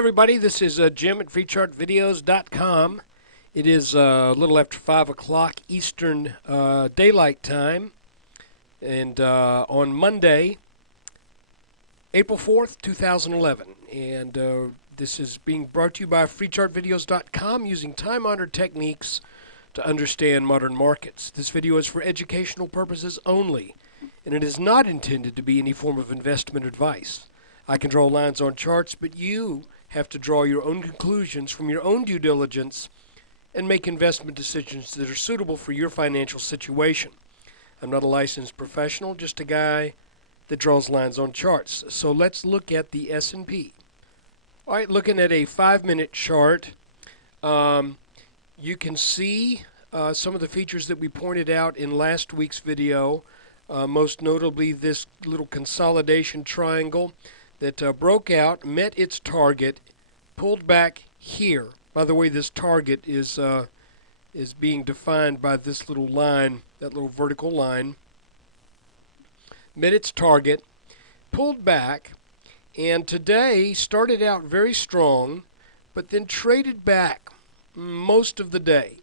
Everybody, this is Jim at FreeChartVideos.com. It is a little after 5 o'clock Eastern Daylight Time, and on Monday, April 4th, 2011. And this is being brought to you by FreeChartVideos.com using time-honored techniques to understand modern markets. This video is for educational purposes only, and it is not intended to be any form of investment advice. I can draw lines on charts, but you have to draw your own conclusions from your own due diligence and make investment decisions that are suitable for your financial situation. I'm not a licensed professional, just a guy that draws lines on charts. So let's look at the S&P. All right, looking at a 5-minute chart, you can see some of the features that we pointed out in last week's video, most notably this little consolidation triangle that broke out, met its target, pulled back here. By the way, this target is being defined by this little line, that little vertical line. Met its target, pulled back, and today started out very strong, but then traded back most of the day.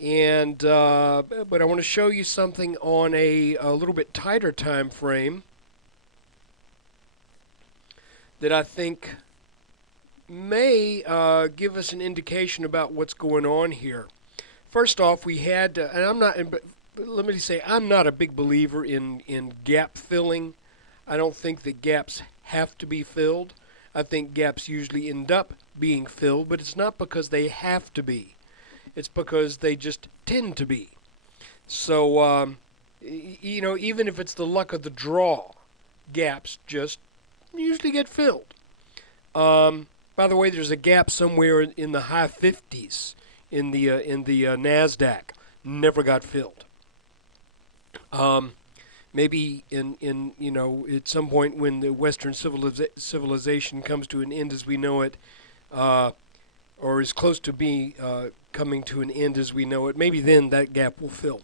And but I want to show you something on a little bit tighter time frame that I think may give us an indication about what's going on here. First off, we had, and let me say, I'm not a big believer in gap filling. I don't think that gaps have to be filled. I think gaps usually end up being filled, but it's not because they have to be. It's because they just tend to be. So, you know, even if it's the luck of the draw, gaps just usually get filled. By the way, there's a gap somewhere in the high 50s in the Nasdaq. Never got filled. Maybe in you know, at some point when the Western civilization comes to an end as we know it, or is close to being coming to an end as we know it, maybe then that gap will fill.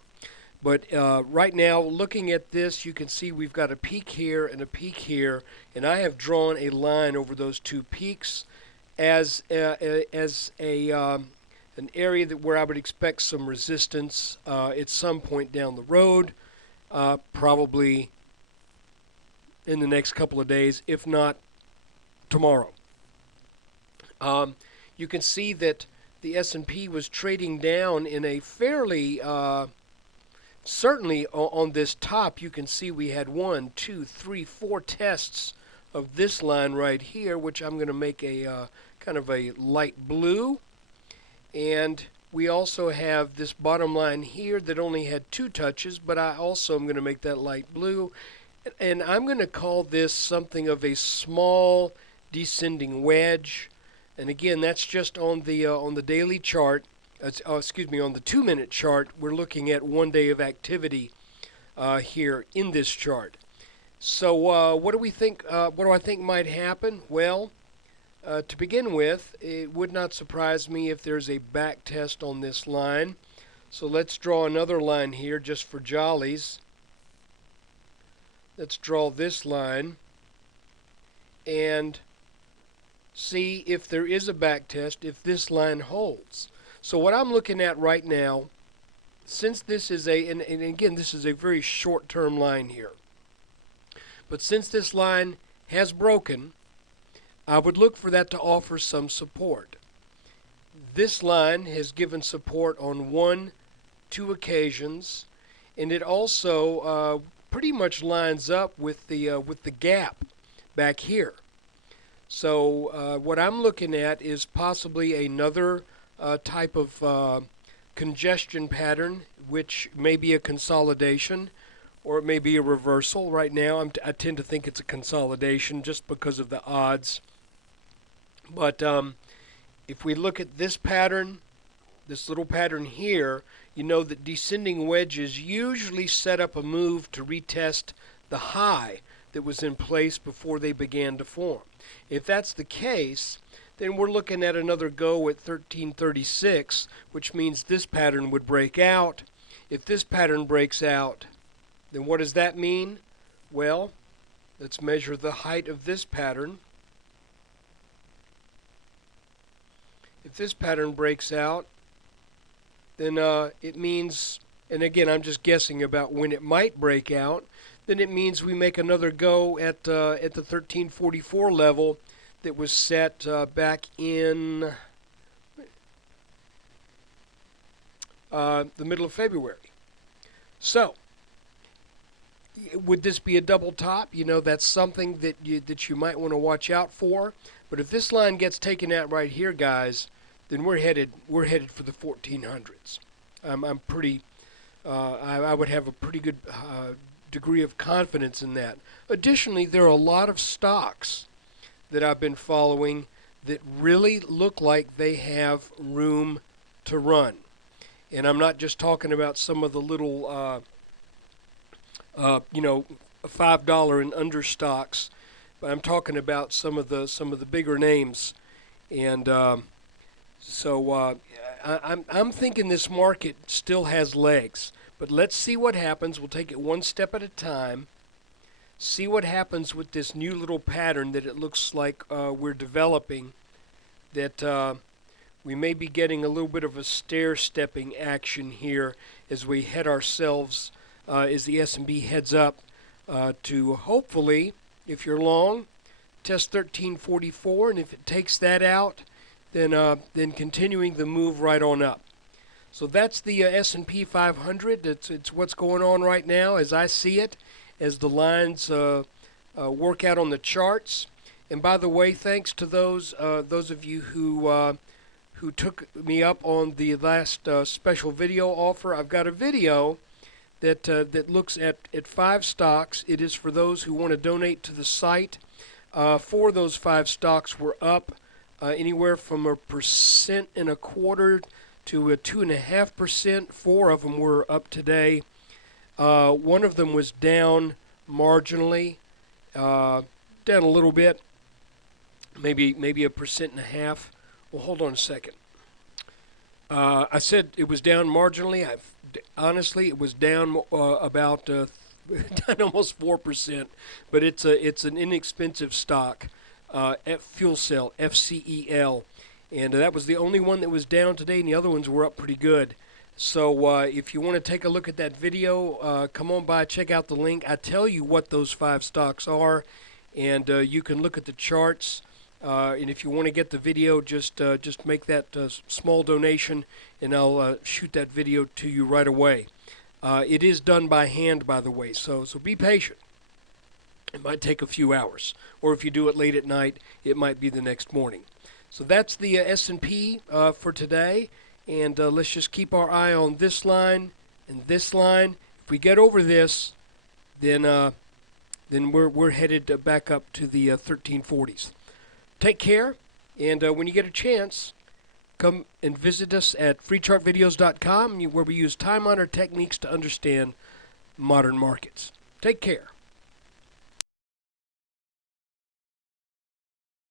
But right now, looking at this, you can see we've got a peak here and a peak here, and I have drawn a line over those two peaks as an area where I would expect some resistance at some point down the road, probably in the next couple of days, if not tomorrow. You can see that the S&P was trading down in a fairly certainly on this top, you can see we had 1, 2, 3, 4 tests of this line right here, which I'm going to make a kind of a light blue. And we also have this bottom line here that only had 2 touches, but I also am going to make that light blue. And I'm going to call this something of a small descending wedge. And again, that's just on the daily chart. Excuse me, on the 2-minute chart, we're looking at 1 day of activity here in this chart. So what do we think? What do I think might happen? Well, to begin with, it would not surprise me if there's a back test on this line. So let's draw another line here just for jollies. Let's draw this line and see if there is a back test, if this line holds. So what I'm looking at right now, since this is and again, this is a very short-term line here, but since this line has broken, I would look for that to offer some support. This line has given support on 2 occasions, and it also pretty much lines up with the gap back here. So what I'm looking at is possibly another type of congestion pattern, which may be a consolidation or it may be a reversal. Right now I tend to think it's a consolidation just because of the odds. But if we look at this pattern, this little pattern here, you know that descending wedges usually set up a move to retest the high that was in place before they began to form. If that's the case, then we're looking at another go at 1336, which means this pattern would break out. If this pattern breaks out, then what does that mean? Well, let's measure the height of this pattern. If this pattern breaks out, then it means, and again, I'm just guessing about when it might break out, then it means we make another go at the 1344 level that was set back in the middle of February. So, would this be a double top? You know, that's something that you might want to watch out for. But if this line gets taken out right here, guys, then we're headed for the 1400s. I'm pretty. I would have a pretty good degree of confidence in that. Additionally, there are a lot of stocks that I've been following that really look like they have room to run. And I'm not just talking about some of the little, $5 and under stocks, but I'm talking about some of the bigger names. And I'm thinking this market still has legs. But let's see what happens. We'll take it one step at a time. See what happens with this new little pattern that it looks like we're developing. That we may be getting a little bit of a stair-stepping action here as we head ourselves, as the S&P heads up to hopefully, if you're long, test 1344, and if it takes that out, then continuing the move right on up. So that's the S&P 500. It's what's going on right now as I see it, as the lines work out on the charts. And by the way, thanks to those of you who took me up on the last special video offer. I've got a video that looks at 5 stocks. It is for those who want to donate to the site. 4 of those 5 stocks were up anywhere from 1.25% to 2.5%. 4 of them were up today. One of them was down marginally, down a little bit, maybe 1.5%. Well, hold on a second. I said it was down marginally. Honestly, it was down about down almost 4%, but it's an inexpensive stock, Fuel Cell, FCEL, and that was the only one that was down today, and the other ones were up pretty good. So if you want to take a look at that video, come on by, check out the link. I tell you what those 5 stocks are, and you can look at the charts. And if you want to get the video, just make that small donation, and I'll shoot that video to you right away. It is done by hand, by the way, so be patient. It might take a few hours, or if you do it late at night, it might be the next morning. So that's the S&P for today, and let's just keep our eye on this line and this line. If we get over this, then we're headed back up to the 1340s. Take care, and when you get a chance, come and visit us at freechartvideos.com, where we use time-honored techniques to understand modern markets. Take care.